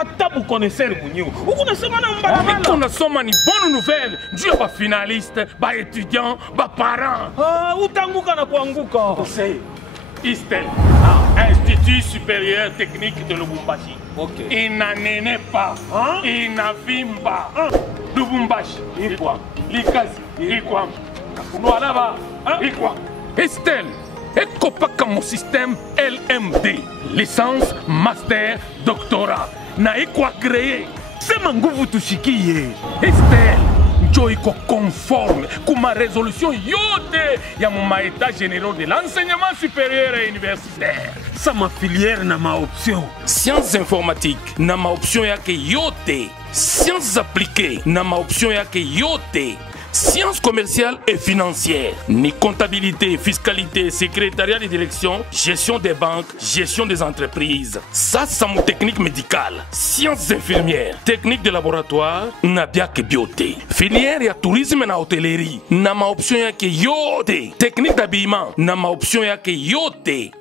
ata vous connaissez Mounio. Vous connaissez madame Balabala. On a somme une bonne nouvelle. Dieu va finaliste, va étudiant, va parent. Ah, utanguka na kuanguka. C'est ISTEL, Institut supérieur technique de Lubumbashi. Ok. Il n'en pas, il n'a pas. Lubumbashi, il quoi? Likazi, il quoi? Voilà, il quoi? ISTEL, et copaka mon système LMD, licence, master, doctorat. Na quoi créé? C'est manguvu tushikiye. ISTEL. Joy conforme comme ma résolution yote ya mon état généraux de l'enseignement supérieur et universitaire. Ça ma filière na ma option. Sciences informatiques na ma option yake yote. Sciences appliquées na ma option yake yote. Sciences commerciales et financières, ni comptabilité, fiscalité, secrétariat de direction, gestion des banques, gestion des entreprises. Ça, c'est mon technique médicale. Sciences infirmières, technique de laboratoire, n'a bien que bioté. Filière et tourisme et hôtellerie, n'a ma option y'a que yoté. Technique d'habillement, n'a ma option y'a que yoté.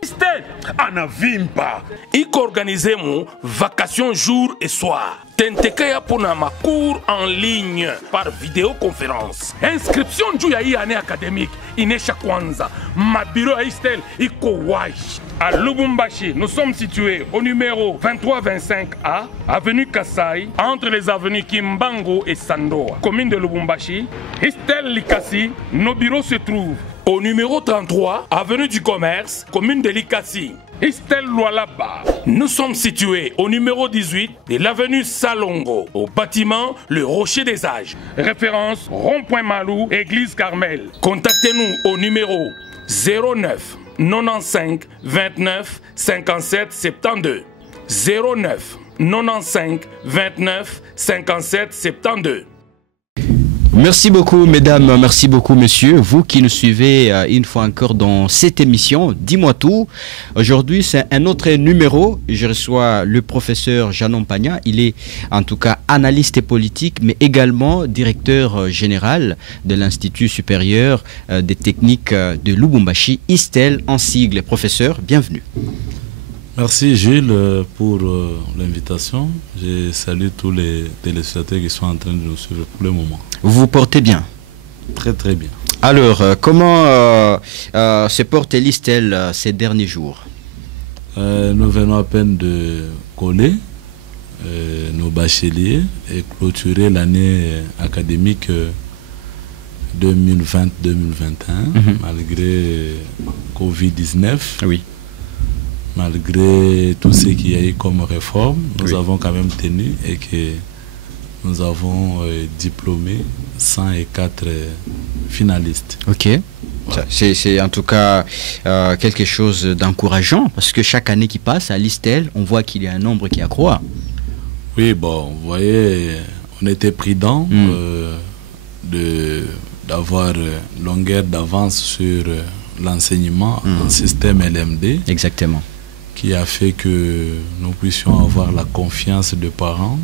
Anavimba. Il organise mon vacations jour et soir. Tentekaya pour ma cours en ligne par vidéoconférence. Inscription du yaï année académique. Inesha Kwanza. Ma bureau à Istel. Iko Wash. À Lubumbashi, nous sommes situés au numéro 2325A, avenue Kasai, entre les avenues Kimbango et Sandoa. Commune de Lubumbashi. Istel Likasi. Nos bureaux se trouvent au numéro 33, avenue du Commerce, commune de Likasi. Istel Lualaba. Nous sommes situés au numéro 18 de l'avenue Salongo, au bâtiment Le Rocher des Âges. Référence Rond-Point Malou, Église Carmel. Contactez-nous au numéro 09 95 29 57 72. 09 95 29 57 72. Merci beaucoup mesdames, merci beaucoup messieurs, vous qui nous suivez une fois encore dans cette émission, dis-moi tout. Aujourd'hui c'est un autre numéro, je reçois le professeur Janon Pagna, il est en tout cas analyste politique mais également directeur général de l'Institut supérieur des techniques de Lubumbashi, ISTEL en sigle. Professeur, bienvenue. Merci Gilles pour l'invitation. Je salue tous les téléspectateurs qui sont en train de nous suivre pour le moment. Vous vous portez bien? Très très bien. Alors, comment se porte l'ISTEL ces derniers jours? Nous venons à peine de coller nos bacheliers et clôturer l'année académique 2020-2021 malgré Covid-19. Oui. Malgré tout ce qu'il y a eu comme réforme, nous avons quand même tenu et que nous avons diplômé 104 finalistes. Ok. Voilà. C'est en tout cas quelque chose d'encourageant parce que chaque année qui passe à l'ISTEL, on voit qu'il y a un nombre qui accroît. Oui, bon, vous voyez, on était prudent d'avoir longueur d'avance sur l'enseignement en système LMD. Exactement. Qui a fait que nous puissions avoir la confiance des parents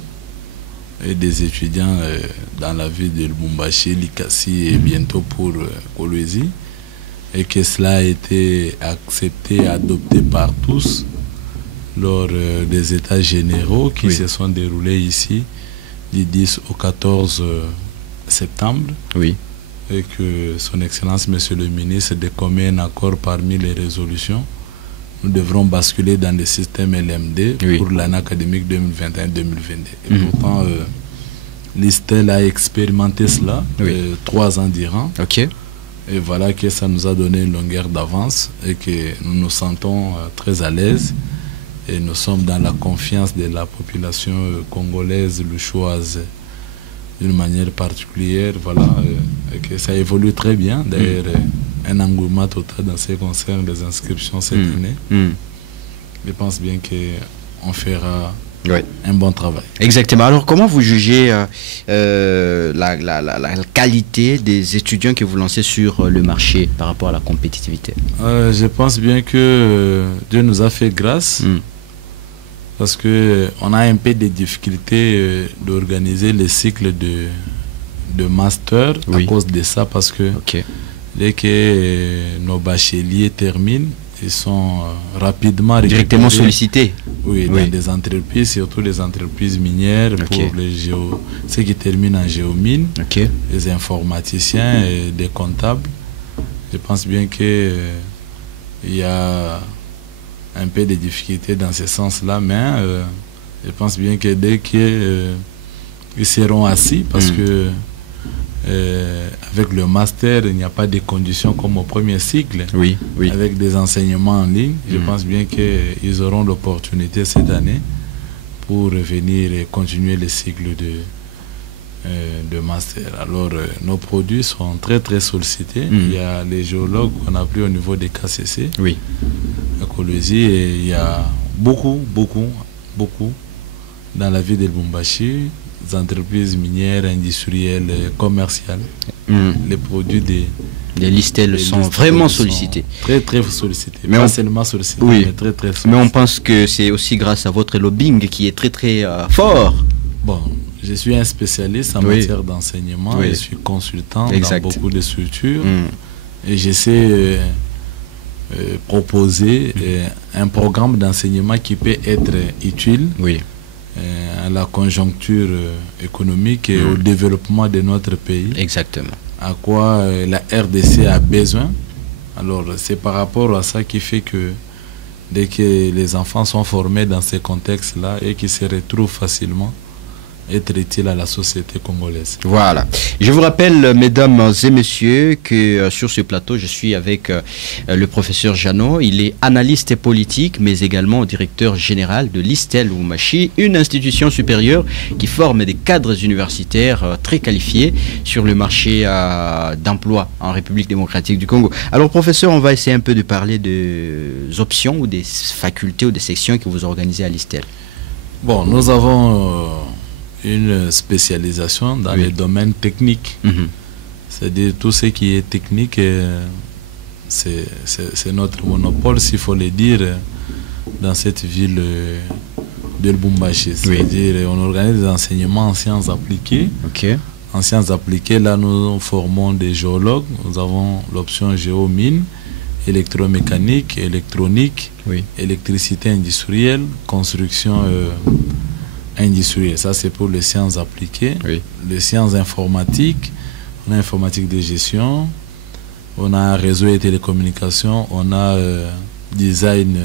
et des étudiants dans la ville de Lubumbashi, Likasi et bientôt pour Kolwezi, et que cela a été accepté, adopté par tous lors des états généraux qui se sont déroulés ici du 10 au 14 septembre. Oui. Et que son Excellence, Monsieur le Ministre, décommet un accord parmi les résolutions. Nous devrons basculer dans le système LMD pour l'année académique 2021-2022. Et pourtant, l'ISTEL a expérimenté cela 3 ans durant. Okay. Et voilà que ça nous a donné une longueur d'avance et que nous nous sentons très à l'aise. Et nous sommes dans la confiance de la population congolaise, luchoise, d'une manière particulière. Voilà, et que ça évolue très bien. D'ailleurs, un engouement total dans ce qui concerne les inscriptions cette année. Je pense bien qu'on fera un bon travail. Exactement. Alors, comment vous jugez la qualité des étudiants que vous lancez sur le marché par rapport à la compétitivité? Je pense bien que Dieu nous a fait grâce parce qu'on a un peu de difficultés d'organiser les cycles de master à cause de ça, parce que dès que nos bacheliers terminent ils sont rapidement directement récupérés. sollicités. Oui, Oui. dans des entreprises, surtout les entreprises minières, Ok. pour ceux qui terminent en géomine, Ok. les informaticiens et des comptables. Je pense bien que il y a un peu de difficultés dans ce sens-là, mais je pense bien que dès qu'ils seront assis, parce que avec le master, il n'y a pas de conditions comme au premier cycle, Oui, oui. avec des enseignements en ligne. Je pense bien qu'ils auront l'opportunité cette année pour venir et continuer le cycle de master. Alors, nos produits sont très très sollicités. Il y a les géologues qu'on a pris au niveau des KCC, Oui. écologie, et il y a beaucoup dans la ville de Lubumbashi, des entreprises minières, industrielles, commerciales. Les produits Les listels sont listes vraiment sont sollicités. Très très sollicités. Mais Pas on- seulement sollicités, Oui. mais très très sollicités. Mais on pense que c'est aussi grâce à votre lobbying qui est très très fort. Bon, je suis un spécialiste en Oui. matière d'enseignement. Oui. Je suis consultant Exact. dans beaucoup de structures. Et j'essaie proposer un programme d'enseignement qui peut être utile Oui. à la conjoncture économique et au développement de notre pays. Exactement. À quoi la RDC a besoin. Alors, c'est par rapport à ça qui fait que dès que les enfants sont formés dans ces contextes-là et qu'ils se retrouvent facilement, être utile à la société congolaise. Voilà. Je vous rappelle, mesdames et messieurs, que sur ce plateau, je suis avec le professeur Jeannot. Il est analyste politique, mais également directeur général de l'ISTEL Lubumbashi, une institution supérieure qui forme des cadres universitaires très qualifiés sur le marché d'emploi en République démocratique du Congo. Alors, professeur, on va essayer un peu de parler des options ou des facultés ou des sections que vous organisez à l'ISTEL. Bon, nous avons une spécialisation dans Oui. les domaines techniques. C'est-à-dire tout ce qui est technique, c'est notre monopole, s'il faut le dire, dans cette ville de Lubumbashi. C'est-à-dire on organise des enseignements en sciences appliquées. Ok. En sciences appliquées, là nous formons des géologues. Nous avons l'option géomine, électromécanique, électronique, Oui. électricité industrielle, construction industrielle. Ça, c'est pour les sciences appliquées. Oui. Les sciences informatiques, on a informatique de gestion, on a réseau et télécommunications, on a design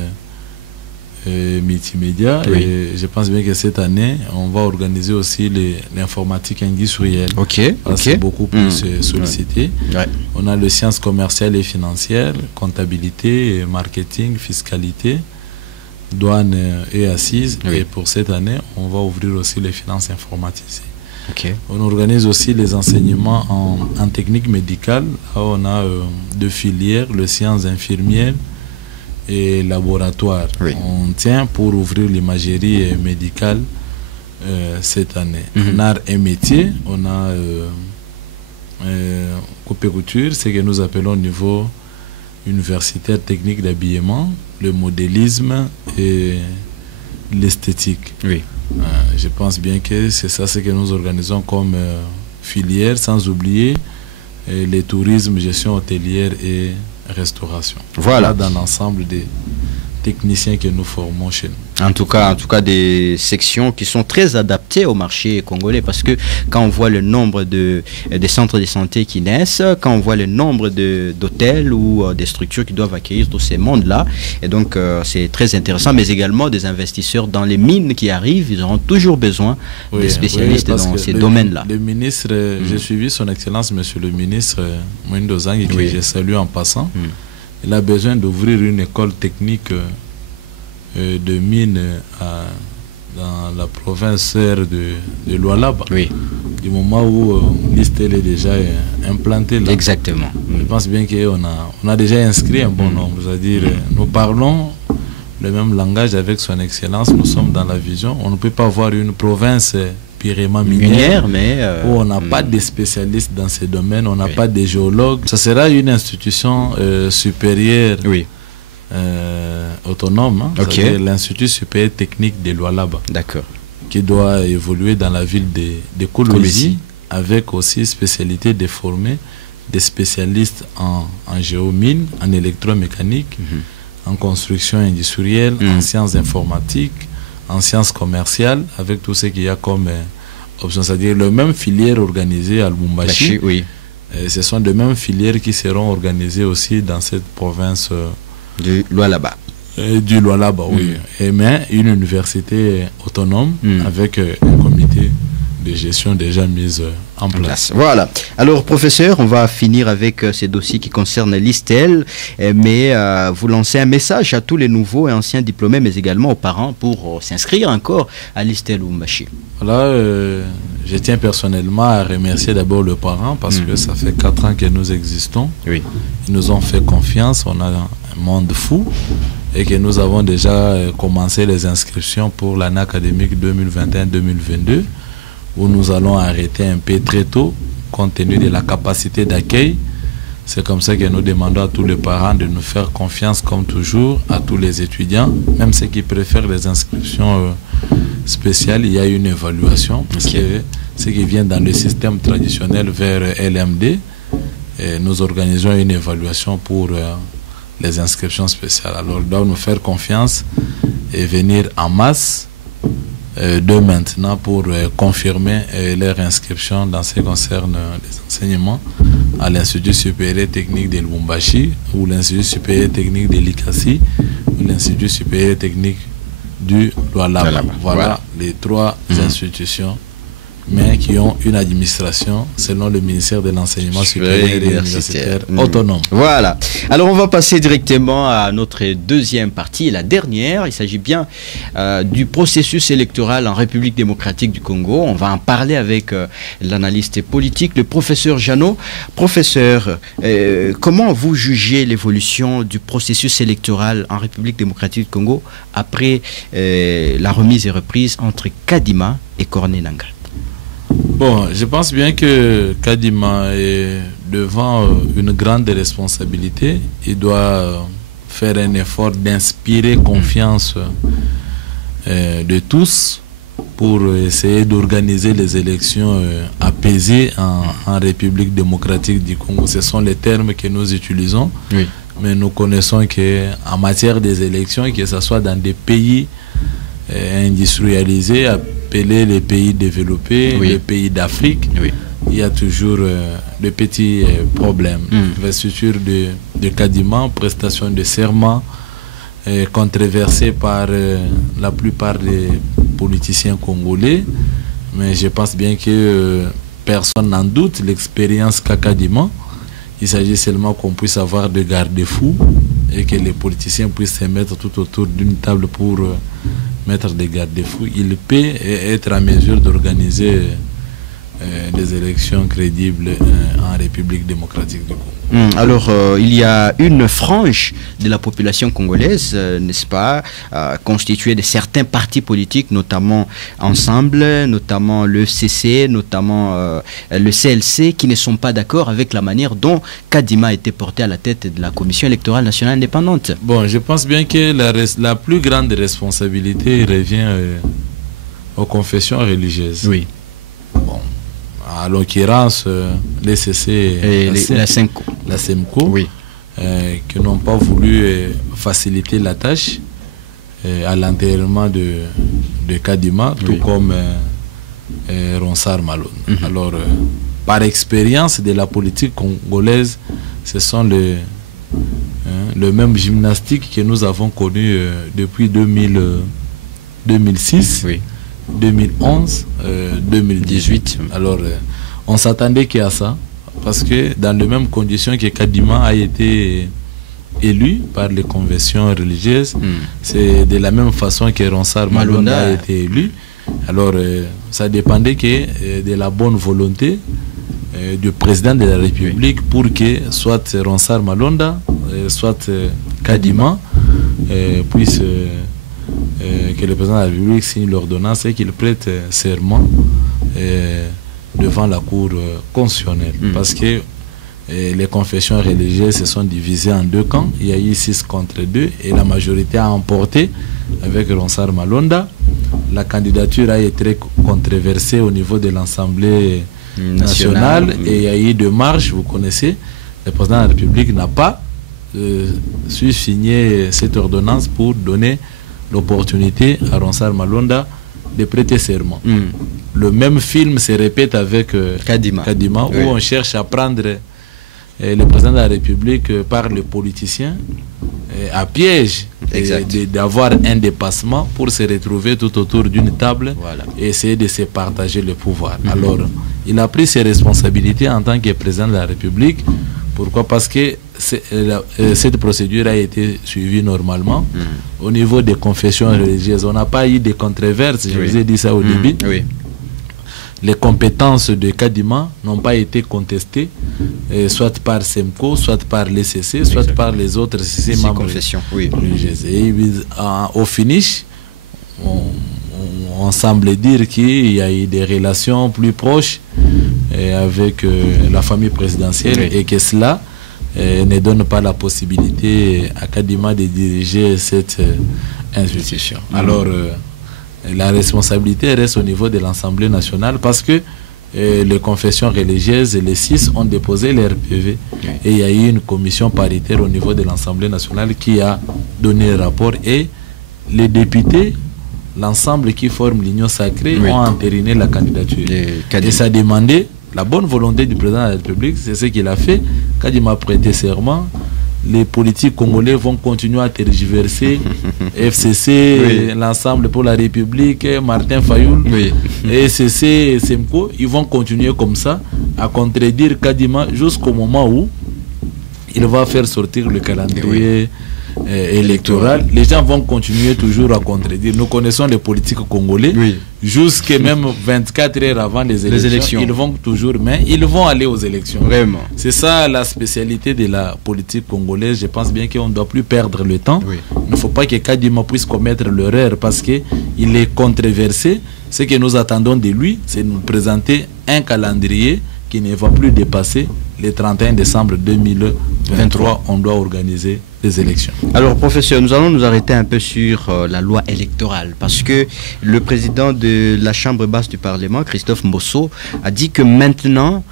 multimédia. Oui. Et je pense bien que cette année, on va organiser aussi l'informatique industrielle. Ok. C'est beaucoup plus sollicité. Ouais. On a les sciences commerciales et financières, comptabilité, marketing, fiscalité, douane et assises. Oui. Et pour cette année, on va ouvrir aussi les finances informatisées. Ok. On organise aussi les enseignements en technique médicale. Là, on a deux filières, les sciences infirmières et laboratoire. Oui. On tient pour ouvrir l'imagerie médicale cette année. En art et métier, on a coupe et couture, ce que nous appelons au niveau universitaire technique d'habillement, le modélisme et l'esthétique. Oui. Je pense bien que c'est ça ce que nous organisons comme filière, sans oublier les tourismes, gestion hôtelière et restauration. Voilà. Dans l'ensemble des techniciens que nous formons chez nous. En tout cas, des sections qui sont très adaptées au marché congolais, parce que quand on voit le nombre des centres de santé qui naissent, quand on voit le nombre d'hôtels ou des structures qui doivent accueillir tous ces mondes-là, et donc c'est très intéressant, mais également des investisseurs dans les mines qui arrivent, ils auront toujours besoin des spécialistes dans ces domaines-là. Le ministre, j'ai suivi son excellence, monsieur le ministre Moïndo Zang, que j'ai salué en passant. Il a besoin d'ouvrir une école technique de mine dans la province de Lualaba. Oui. Du moment où l'ISTEL est déjà implantée là. Exactement. Je pense bien qu'on a déjà inscrit un bon nombre. C'est-à-dire, nous parlons le même langage avec son excellence. Nous sommes dans la vision. On ne peut pas avoir une province purement minière, mais où on n'a pas de spécialistes dans ces domaines, on n'a pas de géologues. Ça sera une institution supérieure. Oui. Autonome, hein, Okay. l'Institut supérieur technique de Lualaba, D'accord. qui doit évoluer dans la ville de Kolwezi, avec aussi spécialité de former des spécialistes en géomine, en électromécanique, en construction industrielle, en sciences informatiques, en sciences commerciales, avec tout ce qu'il y a comme option. C'est-à-dire le même filière organisée à Lubumbashi. Oui. Ce sont de mêmes filières qui seront organisées aussi dans cette province du Lualaba. Du Lualaba, oui. Mais une université autonome avec un comité de gestion déjà mise en place. Voilà. Alors, professeur, on va finir avec ces dossiers qui concernent l'ISTEL, mais vous lancez un message à tous les nouveaux et anciens diplômés, mais également aux parents pour s'inscrire encore à l'ISTEL Lubumbashi. Voilà, je tiens personnellement à remercier d'abord le parent parce que ça fait 4 ans que nous existons. Oui. Ils nous ont fait confiance, on a un monde fou et que nous avons déjà commencé les inscriptions pour l'année académique 2021-2022 où nous allons arrêter un peu très tôt compte tenu de la capacité d'accueil. C'est comme ça que nous demandons à tous les parents de nous faire confiance comme toujours, à tous les étudiants, même ceux qui préfèrent les inscriptions spéciales, il y a une évaluation parce que ceux qui viennent dans le système traditionnel vers LMD, nous organisons une évaluation pour les inscriptions spéciales. Alors ils doivent nous faire confiance et venir en masse de maintenant pour confirmer leur inscription dans ce qui concerne les enseignements à l'Institut supérieur technique de Lubumbashi ou l'Institut supérieur technique de l'Ikasi ou l'Institut supérieur technique du Lualaba. Voilà les 3 institutions, mais qui ont une administration selon le ministère de l'enseignement supérieur et universitaire autonome. Voilà. Alors on va passer directement à notre deuxième partie, la dernière. Il s'agit bien du processus électoral en République démocratique du Congo. On va en parler avec l'analyste politique, le professeur Jeannot. Professeur, comment vous jugez l'évolution du processus électoral en République démocratique du Congo après la remise et reprise entre Kadima et Corneille Nangaa? Bon, je pense bien que Kadima est devant une grande responsabilité. Il doit faire un effort d'inspirer confiance de tous pour essayer d'organiser les élections apaisées en République démocratique du Congo. Ce sont les termes que nous utilisons, mais nous connaissons qu'en matière des élections, que ce soit dans des pays industrialisés, appelés les pays développés, les pays d'Afrique, il y a toujours de petits problèmes. Investiture de Kadima, prestation de serment, controversée par la plupart des politiciens congolais, mais je pense bien que personne n'en doute l'expérience qu'a Kadima. Il s'agit seulement qu'on puisse avoir des garde-fous et que les politiciens puissent se mettre tout autour d'une table pour mettre des garde-fous. Il peut être en mesure d'organiser des élections crédibles en République démocratique du Congo. Alors, il y a une frange de la population congolaise, n'est-ce pas, constituée de certains partis politiques, notamment Ensemble, notamment le CC, notamment le CLC, qui ne sont pas d'accord avec la manière dont Kadima a été porté à la tête de la Commission électorale nationale indépendante. Bon, je pense bien que la plus grande responsabilité revient aux confessions religieuses. Oui. Bon. À l'occurrence, les CC et la SEMCO, qui n'ont pas voulu faciliter la tâche à l'enterrement de Kadima, tout comme Ronsard Malonda. Alors, par expérience de la politique congolaise, ce sont le même gymnastique que nous avons connu depuis 2006. 2011, 2018. Alors, on s'attendait qu'à ça, parce que dans les mêmes conditions que Kadima a été élu par les conventions religieuses, c'est de la même façon que Ronsard Malonda a été élu. Alors, ça dépendait que de la bonne volonté du président de la République pour que soit Ronsard Malonda, soit Kadima puisse... que le président de la République signe l'ordonnance et qu'il prête serment devant la Cour constitutionnelle. Parce que les confessions religieuses se sont divisées en 2 camps. Il y a eu 6 contre 2 et la majorité a emporté avec Ronsard Malonda. La candidature a été très controversée au niveau de l'Assemblée nationale et il y a eu 2 marches, vous connaissez. Le président de la République n'a pas su signer cette ordonnance pour donner l'opportunité à Ronsard Malonda de prêter serment. Le même film se répète avec Kadima, où on cherche à prendre le président de la République par le politicien à piège, d'avoir un dépassement pour se retrouver tout autour d'une table et essayer de se partager le pouvoir. Alors, il a pris ses responsabilités en tant que président de la République. Pourquoi? Parce que cette procédure a été suivie normalement. Au niveau des confessions religieuses, on n'a pas eu de controverses, je vous ai dit ça au début. Les compétences de Kadima n'ont pas été contestées, soit par SEMCO, soit par l'ECC, soit par les autres membres religieuses. Et au finish, on semble dire qu'il y a eu des relations plus proches avec la famille présidentielle et que cela ne donne pas la possibilité à Kadima de diriger cette institution. Alors, la responsabilité reste au niveau de l'Assemblée nationale parce que les confessions religieuses, les 6 ont déposé leur PV et il y a eu une commission paritaire au niveau de l'Assemblée nationale qui a donné le rapport et les députés, l'ensemble qui forme l'Union sacrée, ont entériné la candidature. Et ça a demandé la bonne volonté du président de la République, c'est ce qu'il a fait. Quand il m'a prêté serment, les politiques congolais vont continuer à tergiverser. FCC, l'ensemble pour la République, Martin Fayoul, ECC, SEMCO, ils vont continuer comme ça à contredire Kadima jusqu'au moment où il va faire sortir le calendrier électoral. Les gens vont continuer toujours à contredire. Nous connaissons les politiques congolais jusqu'à même 24 heures avant les élections. Ils vont toujours, mais ils vont aller aux élections. Vraiment. C'est ça la spécialité de la politique congolaise. Je pense bien qu'on ne doit plus perdre le temps. Il ne faut pas que Kadima puisse commettre l'erreur parce qu'il est controversé. Ce que nous attendons de lui, c'est de nous présenter un calendrier qui ne va plus dépasser le 31 décembre 2023. On doit organiser des élections. Alors, professeur, nous allons nous arrêter un peu sur la loi électorale parce que le président de la Chambre basse du Parlement, Christophe Mbosso, a dit que maintenant,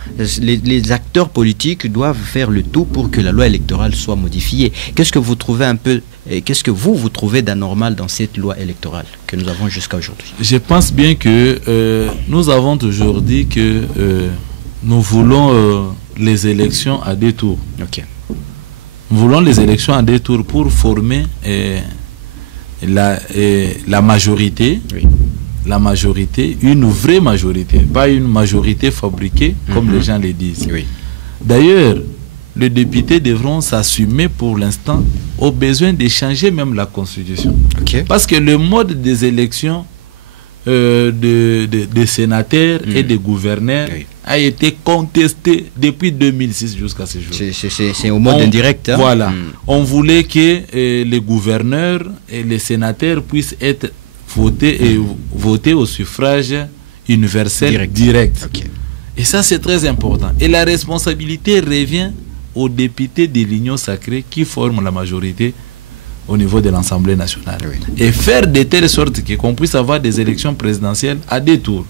les acteurs politiques doivent faire le tout pour que la loi électorale soit modifiée. Qu'est-ce que vous trouvez qu'est-ce que vous trouvez d'anormal dans cette loi électorale que nous avons jusqu'à aujourd'hui? Je pense bien que nous avons toujours dit que nous voulons les élections à deux tours. Nous voulons les élections à deux tours pour former la majorité, la majorité, une vraie majorité, pas une majorité fabriquée comme les gens le disent. D'ailleurs, les députés devront s'assumer pour l'instant au besoin de changer même la constitution. Parce que le mode des élections des sénateurs et des gouverneurs a été contesté depuis 2006 jusqu'à ce jour. C'est au mode indirect. Hein? Voilà. On voulait que les gouverneurs et les sénateurs puissent être votés au suffrage universel direct. Et ça, c'est très important. Et la responsabilité revient aux députés de l'Union sacrée qui forment la majorité au niveau de l'Assemblée nationale. Et faire de telle sorte qu'on puisse avoir des élections présidentielles à deux tours.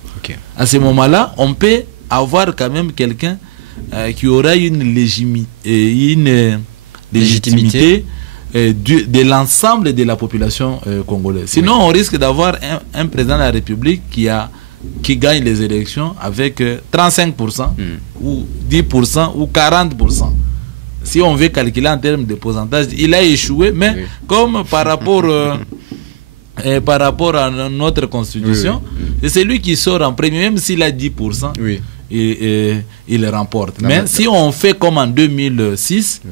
À ce moment-là, on peut avoir quand même quelqu'un qui aura une légitimité de l'ensemble de la population congolaise. Sinon, on risque d'avoir un président de la République qui gagne les élections avec 35% ou 10% ou 40%. Si on veut calculer en termes de pourcentage, il a échoué, mais comme par rapport à notre constitution, c'est celui qui sort en premier, même s'il a 10%, il remporte. Mais si on fait comme en 2006,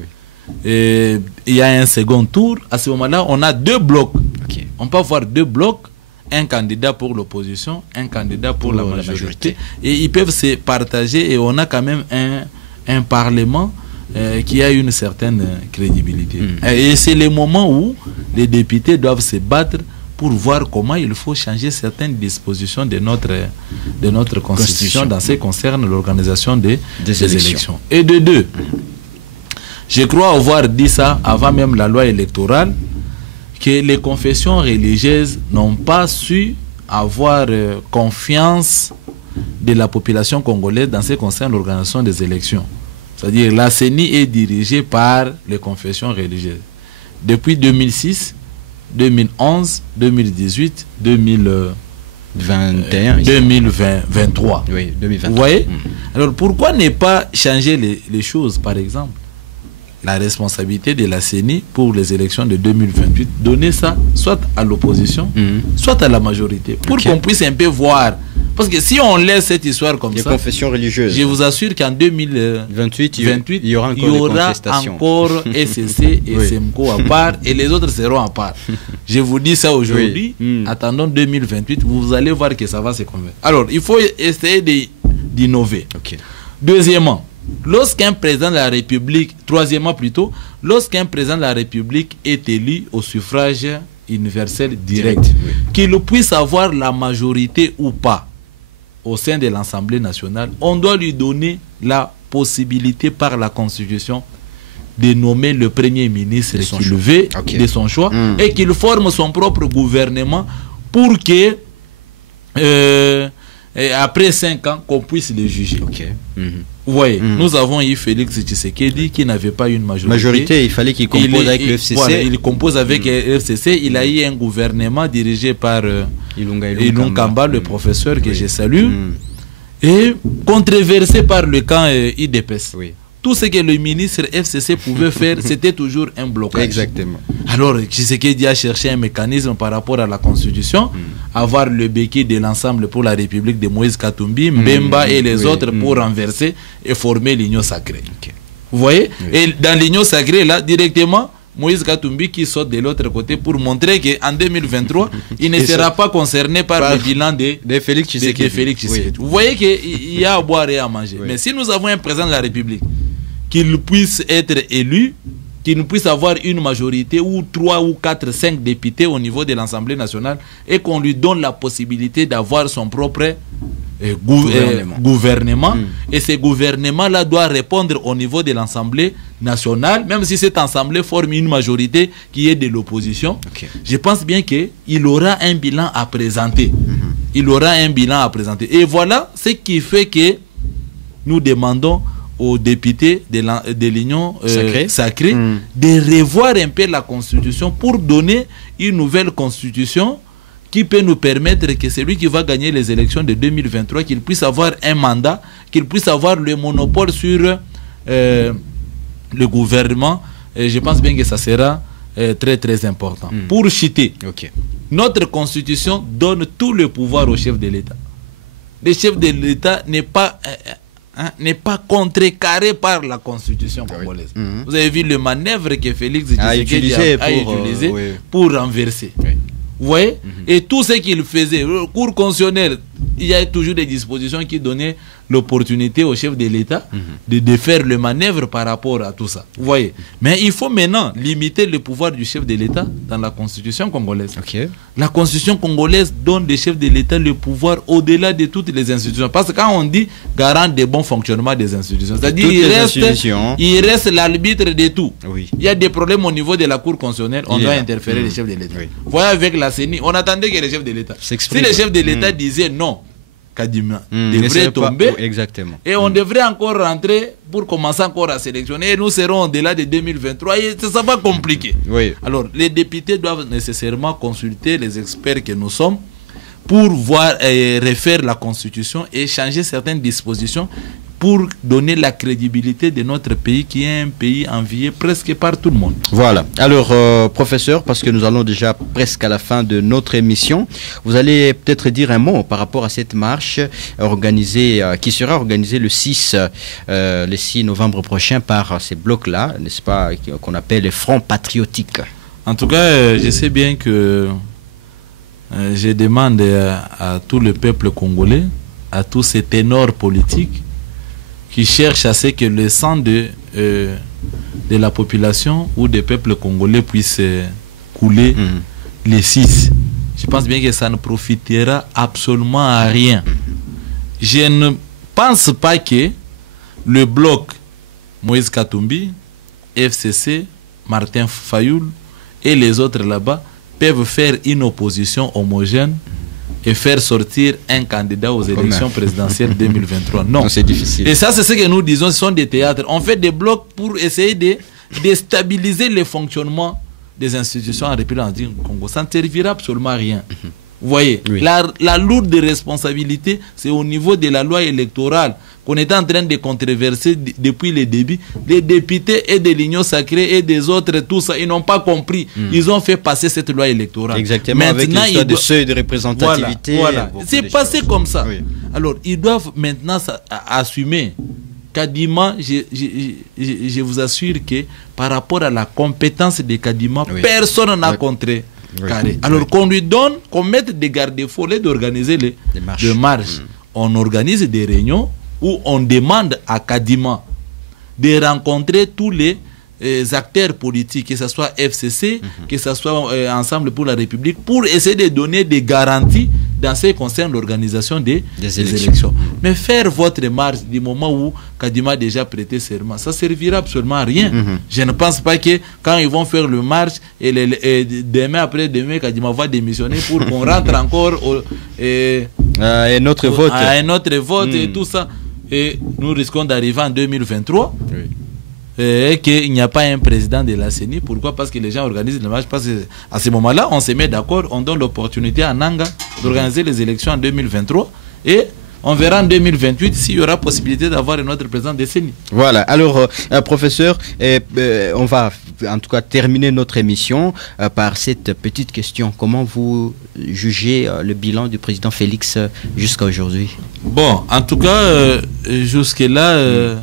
il y a un second tour, à ce moment-là, on a deux blocs. On peut avoir deux blocs, un candidat pour l'opposition, un candidat pour la majorité. Et ils peuvent se partager et on a quand même un parlement qui a une certaine crédibilité. Et c'est le moment où les députés doivent se battre pour voir comment il faut changer certaines dispositions de notre constitution dans ce qui concerne l'organisation des élections. Et de deux, je crois avoir dit ça avant même la loi électorale, que les confessions religieuses n'ont pas su avoir confiance de la population congolaise dans ce qui concerne l'organisation des élections. C'est-à-dire la CENI est dirigée par les confessions religieuses. Depuis 2006, 2011, 2018, 21. 2023. Oui, 2023. Vous voyez? Alors pourquoi ne pas changer les choses, par exemple? La responsabilité de la CENI pour les élections de 2028, donner ça soit à l'opposition, soit à la majorité, pour qu'on puisse un peu voir. Parce que si on laisse cette histoire comme les ça, confessions religieuses. je vous assure qu'en 2028, il y aura encore SCC et SEMCO à part, et les autres seront à part. Je vous dis ça aujourd'hui, attendons 2028, vous allez voir que ça va se convaincre. Alors, il faut essayer d'innover. Deuxièmement, lorsqu'un président de la République, troisièmement plutôt, lorsqu'un président de la République est élu au suffrage universel direct, qu'il puisse avoir la majorité ou pas au sein de l'Assemblée nationale, on doit lui donner la possibilité par la Constitution de nommer le Premier ministre qu'il veut, de son choix, et qu'il forme son propre gouvernement pour que après 5 ans, qu'on puisse le juger. Vous voyez, nous avons eu Félix Tshisekedi qui n'avait pas une majorité. Il fallait qu'il compose avec le FCC. Voilà, il compose avec le FCC. Il a eu un gouvernement dirigé par Ilunga, le professeur que je salue, et controversé par le camp IDPS. Tout ce que le ministre FCC pouvait faire, c'était toujours un blocage. Exactement. Alors, Tshisekedi a cherché un mécanisme par rapport à la Constitution, avoir le béquet de l'ensemble pour la République de Moïse Katumbi, Mbemba et les autres pour renverser et former l'Union sacrée. Vous voyez? Et dans l'Union sacrée, là, directement, Moïse Katumbi qui saute de l'autre côté pour montrer qu'en 2023, il ne sera pas concerné par le bilan de Félix Tshisekedi. Vous voyez qu'il y a à boire et à manger. Mais si nous avons un président de la République, qu'il puisse être élu, qu'il puisse avoir une majorité ou 3 ou 4, 5 députés au niveau de l'Assemblée nationale et qu'on lui donne la possibilité d'avoir son propre gouvernement. Et ce gouvernement-là doit répondre au niveau de l'Assemblée nationale, même si cette Assemblée forme une majorité qui est de l'opposition. Je pense bien qu'il aura un bilan à présenter. Il aura un bilan à présenter. Et voilà ce qui fait que nous demandons aux députés de l'Union sacrée de revoir un peu la Constitution pour donner une nouvelle Constitution qui peut nous permettre que celui qui va gagner les élections de 2023, qu'il puisse avoir un mandat, qu'il puisse avoir le monopole sur le gouvernement. Et je pense bien que ça sera très très important. Pour citer, notre Constitution donne tout le pouvoir au chef de l'État. Le chef de l'État n'est pas contrecarré par la Constitution congolaise. Vous avez vu le manœuvre que Félix Tshisekedi a utilisé pour renverser. Vous voyez? Et tout ce qu'il faisait, le cours constitutionnel, il y a toujours des dispositions qui donnaient l'opportunité au chef de l'État de faire le manœuvre par rapport à tout ça. Vous voyez? Mais il faut maintenant limiter le pouvoir du chef de l'État dans la Constitution congolaise. La Constitution congolaise donne au chef de l'État le pouvoir au-delà de toutes les institutions. Parce que quand on dit garant des bons fonctionnements des institutions, c'est-à-dire il reste l'arbitre de tout. Il y a des problèmes au niveau de la Cour constitutionnelle, on doit interférer le chef de l'État. Vous voyez, avec la CENI, on attendait que le chef de l'État. Si le chef de l'État disait non, Kadima devrait tomber, et on devrait encore rentrer pour commencer encore à sélectionner, et nous serons au-delà de 2023 et ça va compliquer. Alors les députés doivent nécessairement consulter les experts que nous sommes pour voir et refaire la Constitution et changer certaines dispositions pour donner la crédibilité de notre pays qui est un pays envié presque par tout le monde. Voilà. Alors, professeur, parce que nous allons déjà presque à la fin de notre émission, vous allez peut-être dire un mot par rapport à cette marche organisée, qui sera organisée le 6 novembre prochain par ces blocs-là, n'est-ce pas, qu'on appelle les fronts patriotiques. En tout cas, je sais bien que je demande à tout le peuple congolais, à tous ces ténors politiques qui cherchent à ce que le sang de la population ou des peuples congolais puisse couler les 6. Je pense bien que ça ne profitera absolument à rien. Je ne pense pas que le bloc Moïse Katumbi, FCC, Martin Fayoul et les autres là-bas peuvent faire une opposition homogène et faire sortir un candidat aux élections présidentielles 2023. Non, c'est difficile. Et ça, c'est ce que nous disons, ce sont des théâtres. On fait des blocs pour essayer de déstabiliser le fonctionnement des institutions en République du Congo. Ça ne servira absolument à rien. Vous voyez, oui. La lourde responsabilité, c'est au niveau de la loi électorale qu'on est en train de controverser depuis le début. Les députés et de l'Union sacrée et des autres, tout ça, ils n'ont pas compris. Ils ont fait passer cette loi électorale. Exactement, maintenant, avec l'histoire de seuil de représentativité. Voilà. C'est passé comme ça. Oui. Alors, ils doivent maintenant assumer. Kadima, je vous assure que par rapport à la compétence de Kadima, oui. Personne n'a contré. Oui. Alors qu'on lui donne, qu'on mette des garde-fous, au lieu d'organiser les marches. On organise des réunions où on demande à Kadima de rencontrer tous les acteurs politiques, que ce soit FCC, que ce soit Ensemble pour la République, pour essayer de donner des garanties dans ce qui concerne l'organisation des élections. Mais faire votre marche du moment où Kadima a déjà prêté serment, ça ne servira absolument à rien. Je ne pense pas que quand ils vont faire le marche, et demain après-demain, Kadima va démissionner pour qu'on rentre encore à un autre vote. À un autre vote et tout ça. Et nous risquons d'arriver en 2023. Oui. Et qu'il n'y a pas un président de la CENI. Pourquoi? Parce que les gens organisent les marches. Parce qu'à ce moment-là, on se met d'accord, on donne l'opportunité à Nanga d'organiser les élections en 2023 et on verra en 2028 s'il y aura possibilité d'avoir un autre président de CENI. Voilà, alors professeur, on va en tout cas terminer notre émission par cette petite question. Comment vous jugez le bilan du président Félix jusqu'à aujourd'hui? Bon, en tout cas, jusque-là...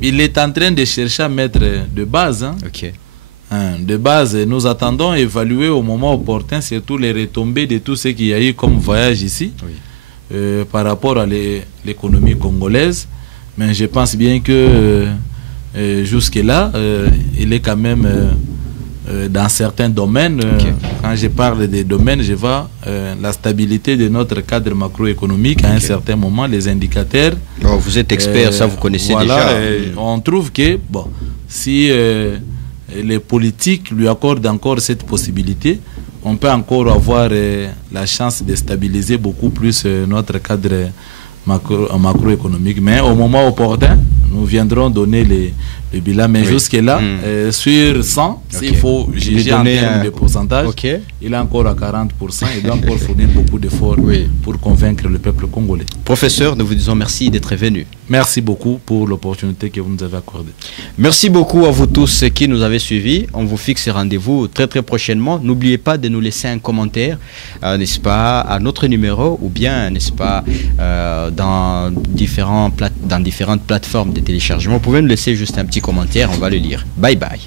il est en train de chercher à mettre de base. Okay. De base, nous attendons évaluer au moment opportun surtout les retombées de tout ce qu'il y a eu comme voyage ici, oui. Par rapport à l'économie congolaise. Mais je pense bien que jusque-là, il est quand même dans certains domaines. Okay. Quand je parle des domaines, je vois la stabilité de notre cadre macroéconomique à un certain moment, les indicateurs. Oh, vous êtes expert, ça vous connaissez déjà. On trouve que bon, si les politiques lui accordent encore cette possibilité, on peut encore avoir la chance de stabiliser beaucoup plus notre cadre macroéconomique. Mais au moment opportun, nous viendrons donner les bilan, mais jusque-là, sur 100, s'il faut juger en termes de pourcentage, il est encore à 40%. Il doit encore fournir beaucoup d'efforts pour convaincre le peuple congolais. Professeur, nous vous disons merci d'être venu. Merci beaucoup pour l'opportunité que vous nous avez accordée. Merci beaucoup à vous tous qui nous avez suivis. On vous fixe rendez-vous très prochainement. N'oubliez pas de nous laisser un commentaire, n'est-ce pas, à notre numéro ou bien, n'est-ce pas, dans différentes plateformes de téléchargement. Vous pouvez nous laisser juste un petit commentaire, on va le lire. Bye bye.